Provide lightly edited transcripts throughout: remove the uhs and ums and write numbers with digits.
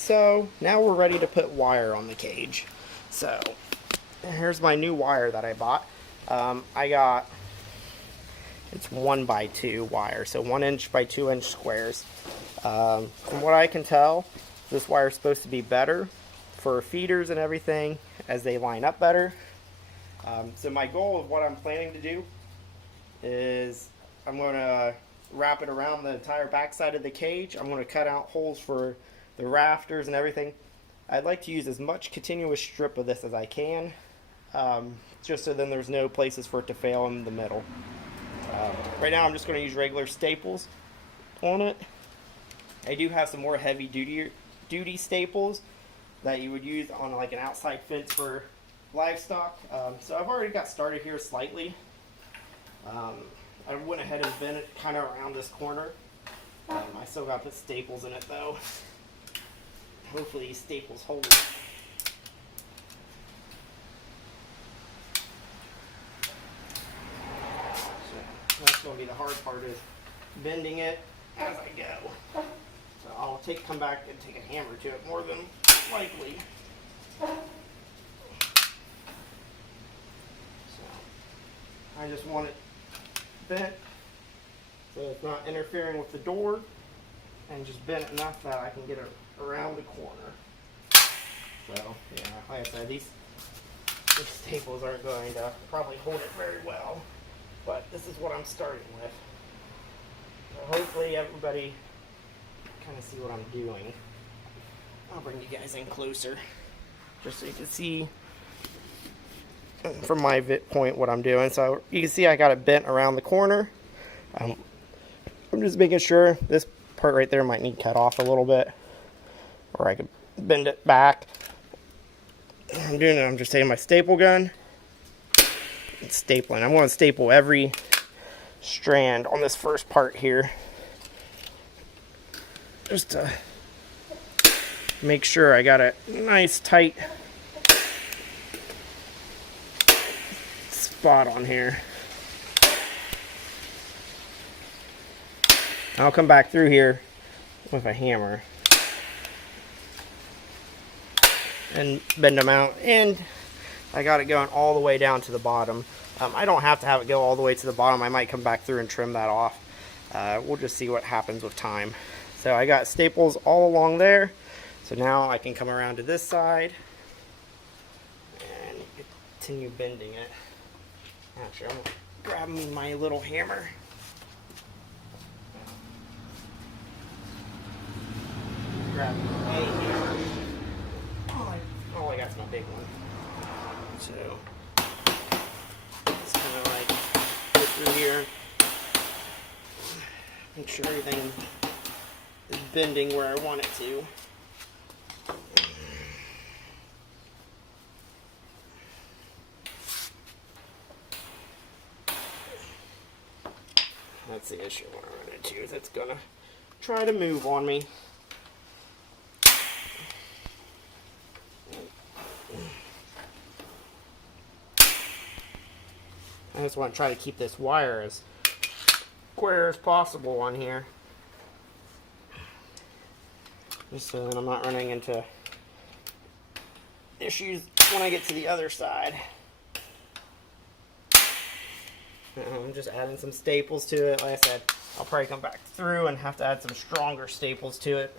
So now we're ready to put wire on the cage. So here's my new wire that I bought. It's 1x2 wire, so 1 inch by 2 inch squares. From what I can tell, this wire is supposed to be better for feeders and everything as they line up better. So my goal of what I'm planning to do is I'm going to wrap it around the entire backside of the cage. I'm going to cut out holes for the rafters and everything. I'd like to use as much continuous strip of this as I can, just so then there's no places for it to fail in the middle. Right now I'm just going to use regular staples on it. I do have some more heavy duty staples that you would use on like an outside fence for livestock. So I've already got started here slightly. I went ahead and bent it kind of around this corner. I still got to put staples in it though. Hopefully these staples hold it. So that's going to be the hard part, is bending it as I go. So I'll come back and take a hammer to it more than likely. So I just want it bent so it's not interfering with the door, and just bent enough that I can get it around the corner. So yeah, like I said, these staples aren't going to probably hold it very well, but this is what I'm starting with. So hopefully everybody kind of see what I'm doing. I'll bring you guys in closer just so you can see from my point what I'm doing. So you can see I got it bent around the corner. I'm just making sure this part right there might need cut off a little bit, or I could bend it back. I'm just taking my staple gun and stapling. I'm going to staple every strand on this first part here, just to make sure I got a nice tight spot on here. I'll come back through here with a hammer and bend them out, and I got it going all the way down to the bottom. I don't have to have it go all the way to the bottom. I might come back through and trim that off. We'll just see what happens with time. So I got staples all along there, so now I can come around to this side and continue bending it. Actually, I'm gonna grab me my little hammer. Grab my hammer. Oh, I got my big one. So just kind of like go through here, make sure everything is bending where I want it to. That's the issue when I run into, is it's gonna try to move on me. I just want to try to keep this wire as square as possible on here, just so that I'm not running into issues when I get to the other side. I'm just adding some staples to it. Like I said, I'll probably come back through and have to add some stronger staples to it.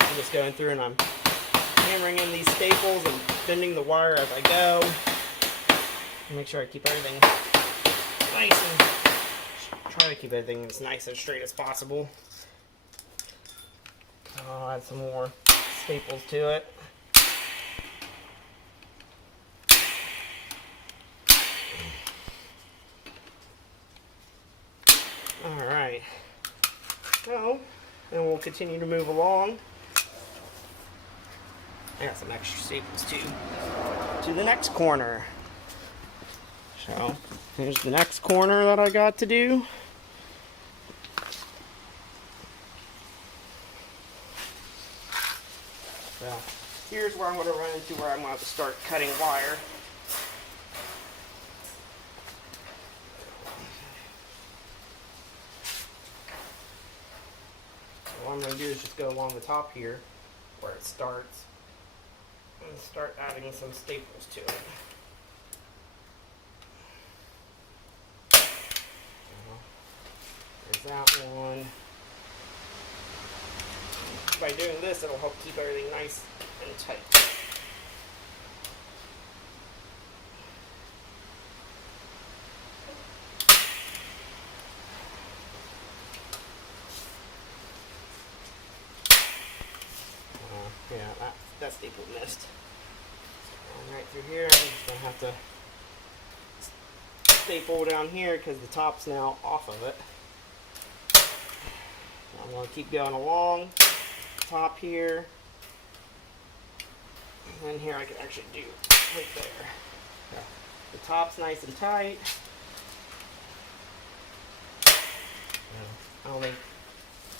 I'm just going through and I'm hammering in these staples and bending the wire as I go. Make sure I keep everything nice and try to keep everything as nice and straight as possible. I'll add some more staples to it. Alright. So, then we'll continue to move along. I got some extra staples too. To the next corner. So, here's the next corner that I got to do. So, here's where I'm going to run into where I'm going to have to start cutting wire. just go along the top here where it starts and start adding some staples to it. There's that one. By doing this, it'll help keep everything nice and tight. Yeah, that staple missed. And right through here, I'm just going to have to staple down here because the top's now off of it. I'm going to keep going along top here. And then here I can actually do right there. Yeah. The top's nice and tight. I don't think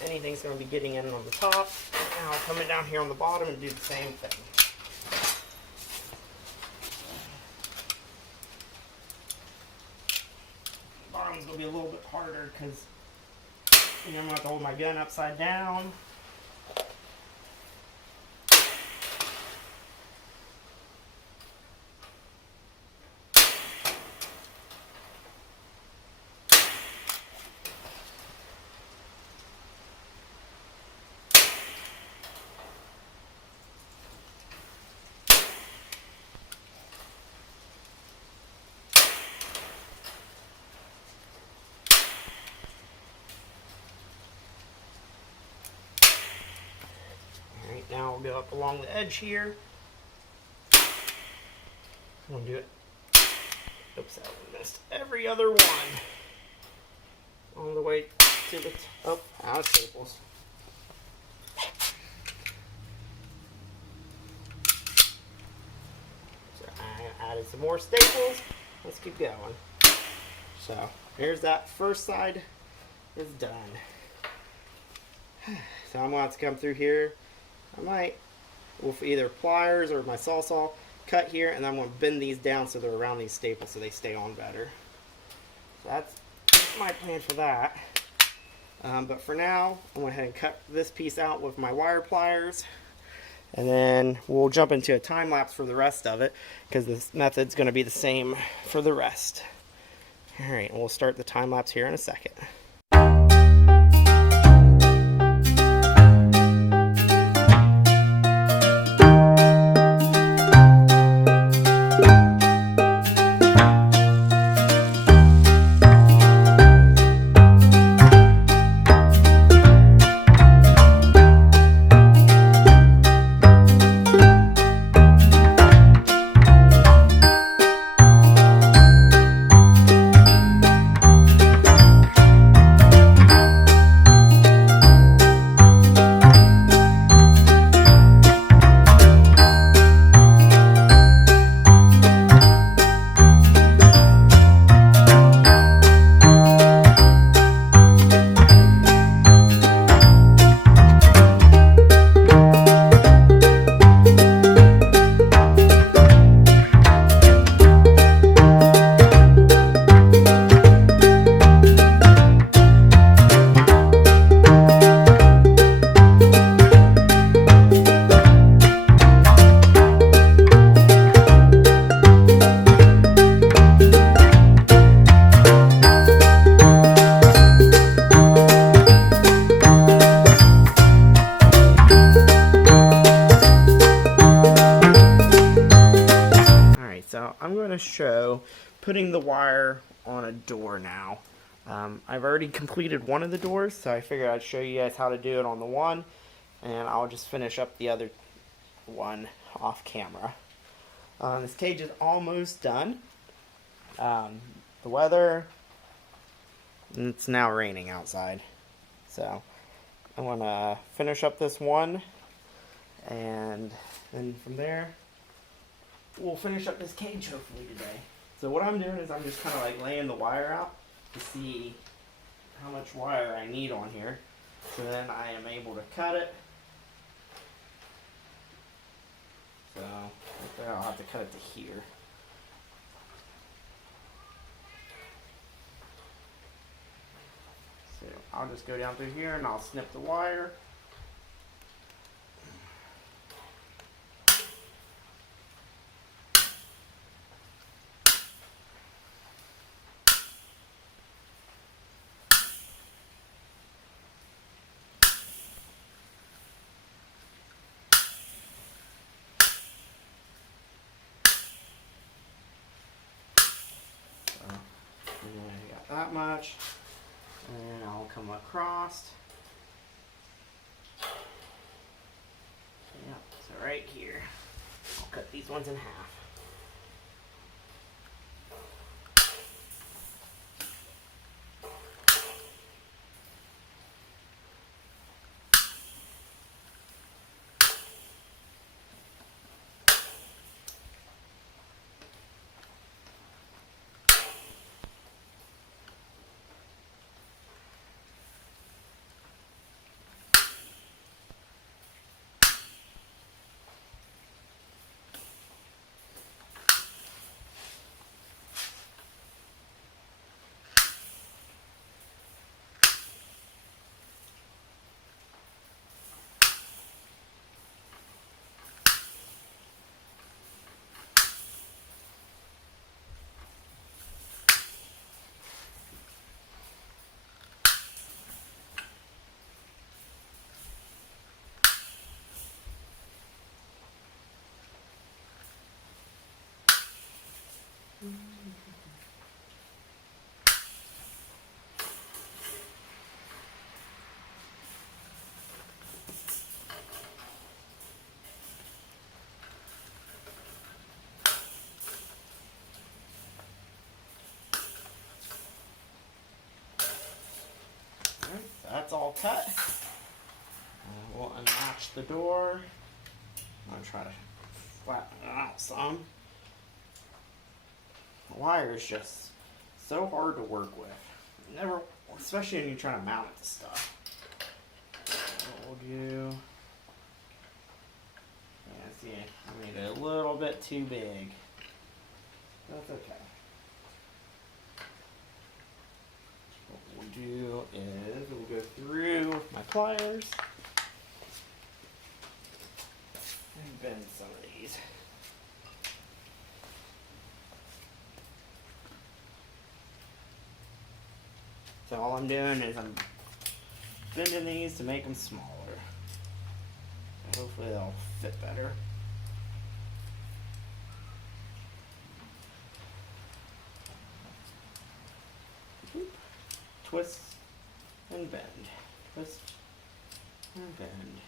anything's going to be getting in on the top. Now I'll come in down here on the bottom and do the same thing. Bottom's going to be a little bit harder because I'm going to have to hold my gun upside down. Now we'll go up along the edge here. I'm going to do it. Oops, that one missed. Every other one. All the way to the top. Oh, out of staples. So I added some more staples. Let's keep going. So here's that first side is done. So I'm going to have to come through here. I might, with either pliers or my saw, cut here, and then I'm going to bend these down so they're around these staples so they stay on better. So that's my plan for that. But for now, I'm going to go ahead and cut this piece out with my wire pliers, and then we'll jump into a time lapse for the rest of it because this method's going to be the same for the rest. Alright, we'll start the time lapse here in a second. I'm going to show putting the wire on a door now. I've already completed one of the doors, so I figured I'd show you guys how to do it on the one, and I'll just finish up the other one off camera. This cage is almost done. The weather, it's now raining outside, so I'm going to finish up this one, and then from there we'll finish up this cage hopefully today. So what I'm doing is I'm just kind of like laying the wire out to see how much wire I need on here. So then I am able to cut it. So right there I'll have to cut it to here. So I'll just go down through here and I'll snip the wire. that much. And then I'll come across. Yep, so right here. I'll cut these ones in half. That's all cut. We'll unlatch the door. I'm going to try to flatten it out some. The wire is just so hard to work with. Never, especially when you're trying to mount it to stuff. What we'll do. Yeah, see, I made it a little bit too big. That's okay. What we'll do is we'll go through with my pliers and bend some of these. So all I'm doing is I'm bending these to make them smaller. So hopefully they'll fit better. Twist and bend. Twist and bend.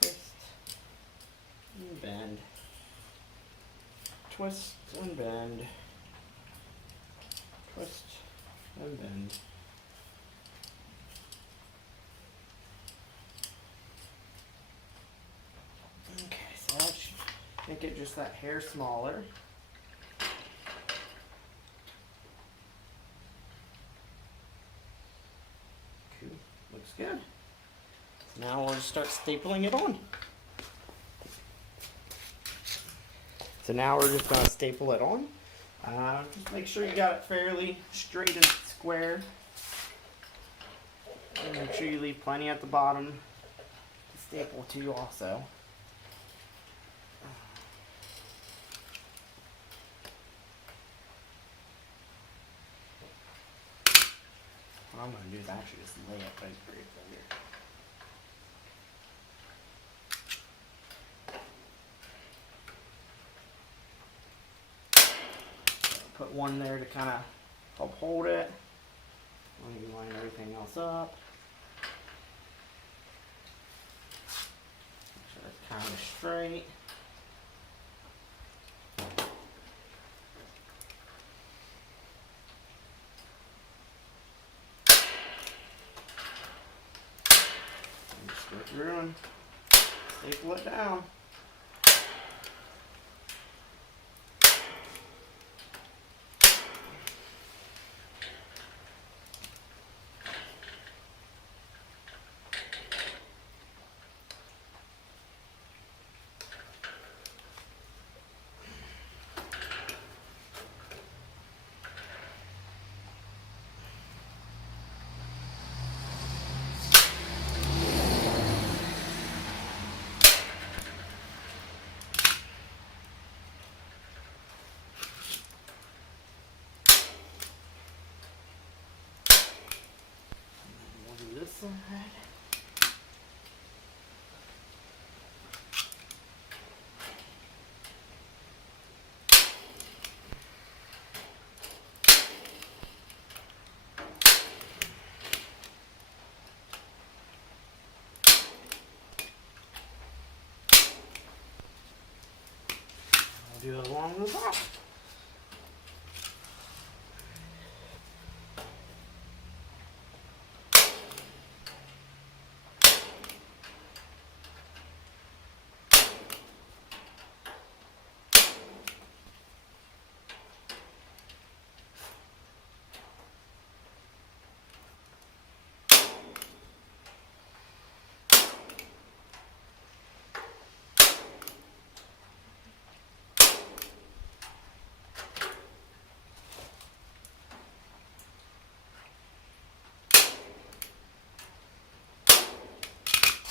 Twist and bend. Twist and bend. Twist and bend. Okay, so that should make it just that hair smaller. Cool. Looks good. Now we'll just start stapling it on. So now we're just going to staple it on. Just make sure you got it fairly straight and square. And make sure you leave plenty at the bottom to staple to also. What I'm going to do is actually just lay it right here. Put one there to kind of help hold it. Maybe line everything else up. Make sure it's kind of straight. And just go through and staple it down. This side. do it along the top.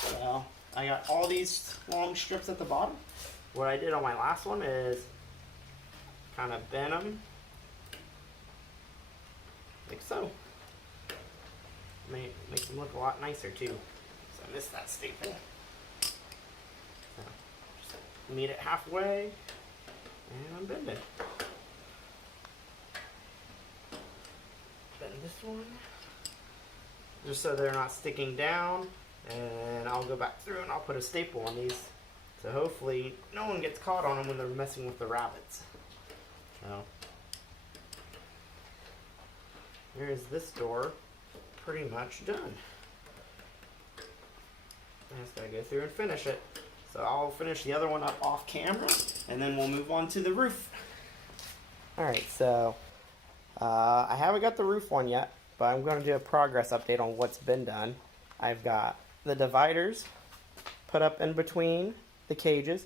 So I got all these long strips at the bottom. What I did on my last one is kind of bend them like so. Makes them look a lot nicer too. So I missed that staple. So just meet it halfway and I'm bending. Bend this one just so they're not sticking down. And I'll go back through and I'll put a staple on these. So hopefully no one gets caught on them when they're messing with the rabbits. So here's this door pretty much done. I just gotta go through and finish it. So I'll finish the other one up off camera and then we'll move on to the roof. Alright, so I haven't got the roof one yet, but I'm going to do a progress update on what's been done. I've got the dividers put up in between the cages.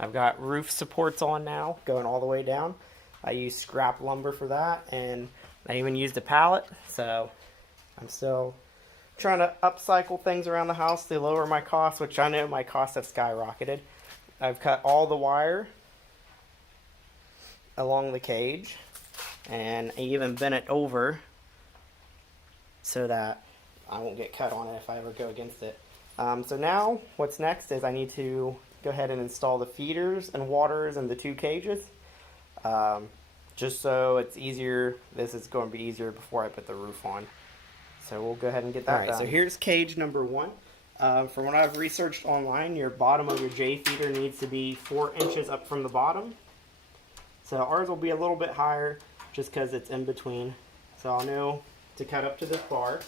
I've got roof supports on now, going all the way down. I used scrap lumber for that, and I even used a pallet. So I'm still trying to upcycle things around the house to lower my costs, which I know my costs have skyrocketed. I've cut all the wire along the cage, and I even bent it over so that I won't get cut on it if I ever go against it. So now what's next is I need to go ahead and install the feeders and waters in the two cages. Just so it's easier. This is going to be easier before I put the roof on. So we'll go ahead and get that done. So here's cage number one. From what I've researched online, your bottom of your J feeder needs to be 4 inches up from the bottom. So ours will be a little bit higher just because it's in between. So I'll know to cut up to this bar.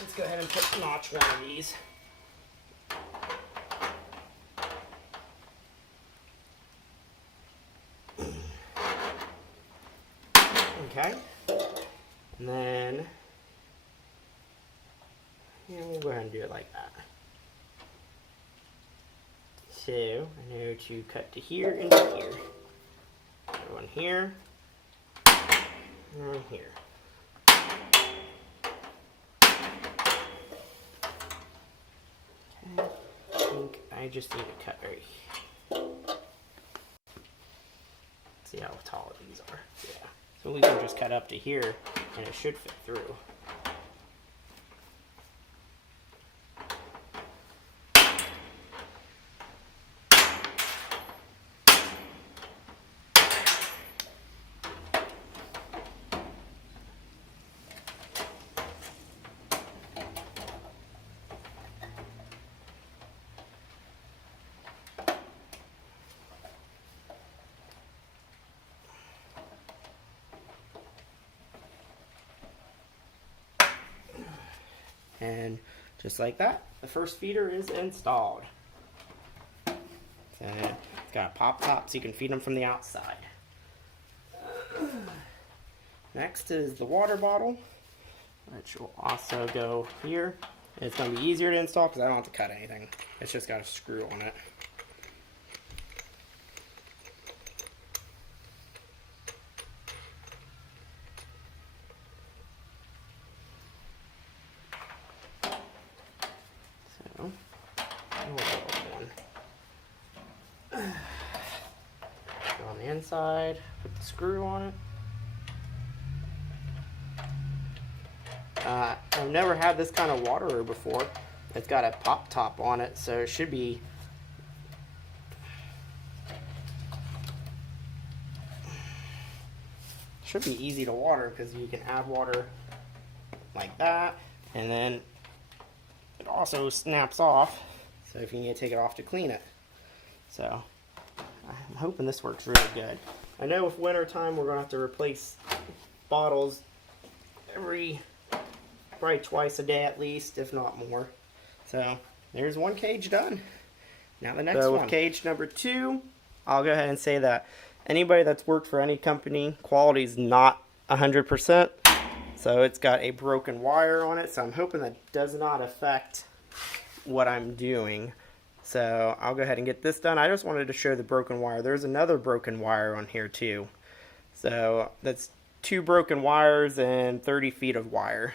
Let's go ahead and notch one of these. Okay. And then we'll go ahead and do it like that. So I know to cut to here and to here. One here and one here. I think I just need to cut right here. See how tall these are. Yeah. So we can just cut up to here and it should fit through. And just like that, the first feeder is installed. And it's got a pop top so you can feed them from the outside. Next is the water bottle, which will also go here. It's going to be easier to install because I don't have to cut anything. It's just got a screw on it. On the inside, put the screw on it. I've never had this kind of waterer before. It's got a pop top on it, so it should be easy to water because you can add water like that, and then it also snaps off. So if you need to take it off to clean it, so I'm hoping this works really good. I know with winter time we're going to have to replace bottles every, probably twice a day at least, if not more. So there's one cage done. Now the next one. With cage number 2, I'll go ahead and say that anybody that's worked for any company, quality is not 100%. So it's got a broken wire on it, so I'm hoping that does not affect what I'm doing. So I'll go ahead and get this done. I just wanted to show the broken wire. There's another broken wire on here too. So that's 2 broken wires and 30 feet of wire.